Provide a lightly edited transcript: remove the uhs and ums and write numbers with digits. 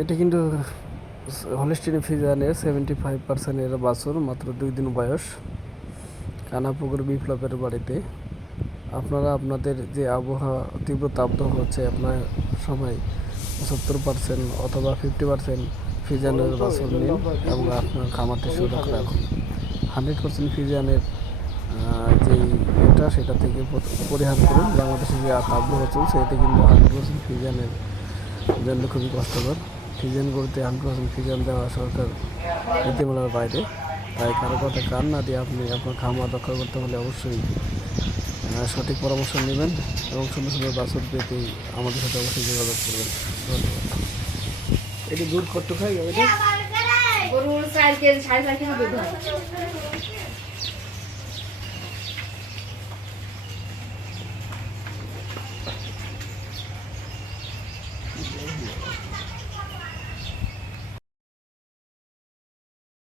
এটা কিন্তু হলিস্টিন ফ্রিজিয়ানের 75% এর বাছুর, মাত্র 2 দিন বয়স, কানাপুকুর বিপ্লবের বাড়িতে। আপনারা আপনাদের যে আবহাওয়া, তীব্র তাপদাহ হচ্ছে, আপনার সময় 70% অথবা 50% ফ্রিজিয়ানের বাছুর নিন এবং আপনার খামারটি সুরক্ষা রাখুন। 100% ফ্রিজিয়ানের যেই এটা সেটা থেকে পরিহার করুন। বাংলাদেশে যে তাপদাহ চলছে, এতে কিন্তু 100% ফ্রিজিয়ানের জন্য খুবই কষ্টকর। ফ্রিজিয়ান গরুতে 100% ফ্রিজিয়ান দেওয়া সরকার নীতিমালার বাইরে। তাই কারো কথা কান না দিয়ে আপনি আপনার খামার রক্ষা করতে হলে অবশ্যই সঠিক পরামর্শ নেবেন এবং সুন্দর সুন্দর বাছুর পেতে আমাদের সাথে অবশ্যই যোগাযোগ করবেন। ধন্যবাদ। এটি দুধ কত খাই? গরুর 4 কেজি 4.5 কেজি দুধ হয়।